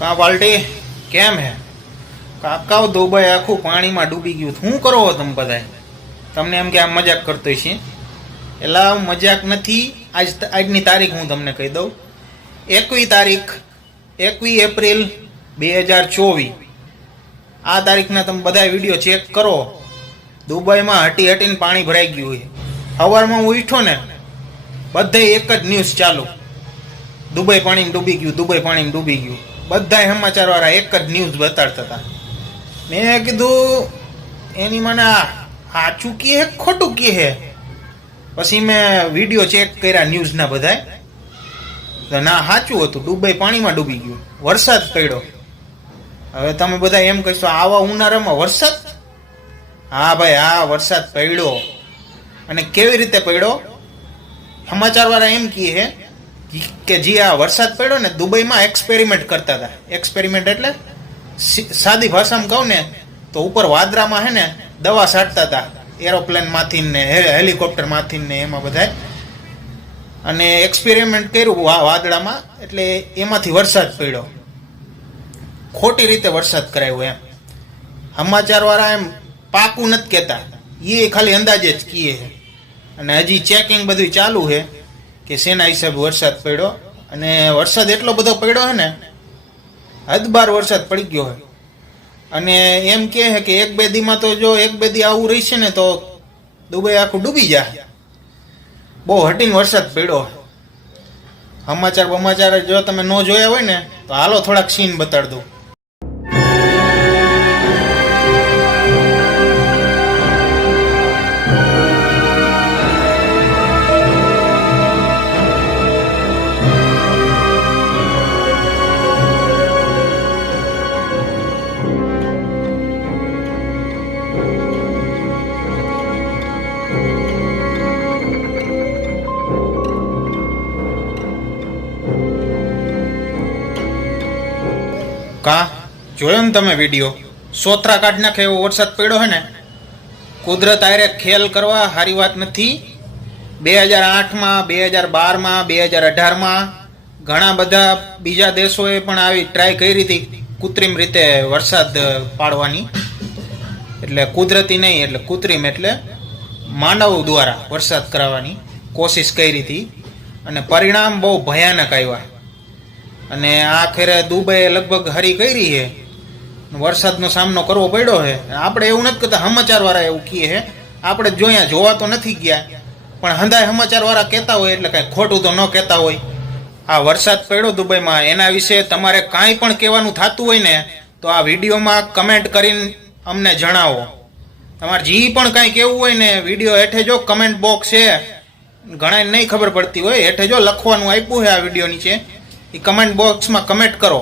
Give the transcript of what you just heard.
કા પાલટી કેમ હે કાકા? દુબઈ આખું પાણીમાં ડૂબી ગયું. શું કરો તમે બધા? તમને એમ કે આ મજાક કરતો છે? એલા મજાક નથી. આજની તારીખ હું તમને કહી દઉં. 21 એપ્રિલ 2024 આ તારીખના તમે બધા વિડીયો ચેક કરો. દુબઈમાં હટીને પાણી ભરાઈ ગયું છે. સવારમાં હું ઉઠ્યો ને બધે એક જ ન્યૂઝ ચાલુ, દુબઈ પાણીમાં ડૂબી ગયું, દુબઈ પાણીમાં ડૂબી ગયું. બધા સમાચાર વાળા એક જ ન્યૂઝ બતાડતા હતા. મેં કીધું એની મને સાચું કહે હે ખોટું કહે હે? પછી મેં વિડીયો ચેક કર્યા ન્યૂઝના બધા, ના સાચું હતું, દુબઈ પાણીમાં ડૂબી ગયું. વરસાદ પડ્યો. હવે તમે બધા એમ કહેશો આવા ઉનાળામાં વરસાદ? હા ભાઈ, હા વરસાદ પડ્યો. અને કેવી રીતે પડ્યો? સમાચાર વાળા એમ કહે છે કે જે આ વરસાદ પડ્યો ને દુબઈમાં એક્સપેરિમેન્ટ કરતા હતા. એક્સપેરિમેન્ટ એટલે સાદી ભાષામાં કહું ને તો ઉપર વાદળામાં હે ને દવા છાંટતા હતા, એરોપ્લેનમાંથી ને હેલિકોપ્ટરમાંથી ને એમાં બધા, અને એક્સપેરિમેન્ટ કર્યું વાદળામાં, એટલે એમાંથી વરસાદ પડ્યો. ખોટી રીતે વરસાદ કરાયો એમ. સમાચાર વાળા એમ પાકું નથી કહેતા, એ ખાલી અંદાજે જ કહે છે. અને હજી ચેકિંગ બધું ચાલુ છે કે શેના હિસાબે વરસાદ પડ્યો. અને વરસાદ એટલો બધો પડ્યો છે ને, હદબાર વરસાદ પડી ગયો છે. અને એમ કહે છે કે એક બે દીમાં તો જો એક બે દી આવું રહેશે ને તો દુબઈ આખું ડૂબી જાય. બહુ હટીને વરસાદ પડ્યો. સમાચાર જો તમે ન જોયા હોય ને તો હાલો થોડાક સીન બતાડ દઉં. કા જોયો ને તમે વિડીયો? સોતરા કાઢ નાખે એવો વરસાદ પડ્યો છે ને. કુદરત આરે ખેલ કરવા સારી વાત નથી. 2008માં, 2012માં, 2018માં ઘણા બધા બીજા દેશોએ પણ આવી ટ્રાય કરી હતી કૃત્રિમ રીતે વરસાદ પાડવાની. એટલે કુદરતી નહીં, એટલે કૃત્રિમ એટલે માનવ દ્વારા વરસાદ કરાવવાની કોશિશ કરી હતી, અને પરિણામ બહુ ભયાનક આવ્યા. અને આખરે દુબઈએ લગભગ હરી કરી છે, વરસાદનો સામનો કરવો પડ્યો છે. આપણે એવું નથી કહેતા, સમાચાર વાળા એવું કહે છે. આપણે જોવા તો નથી ગયા, પણ હંધાય સમાચાર વાળા કહેતા હોય એટલે કાંઈ ખોટું તો ન કહેતા હોય. આ વરસાદ પડ્યો દુબઈમાં, એના વિશે તમારે કાંઈ પણ કહેવાનું થતું હોય ને તો આ વિડીયોમાં કમેન્ટ કરીને અમને જણાવો. તમારે જે પણ કાંઈ કહેવું હોય ને વિડીયો હેઠે જો કમેન્ટ બોક્સ છે, ઘણા નહીં ખબર પડતી હોય, હેઠે જો લખવાનું આપ્યું છે આ વિડીયો નીચે, એ કમેન્ટ બોક્સમાં કમેન્ટ કરો.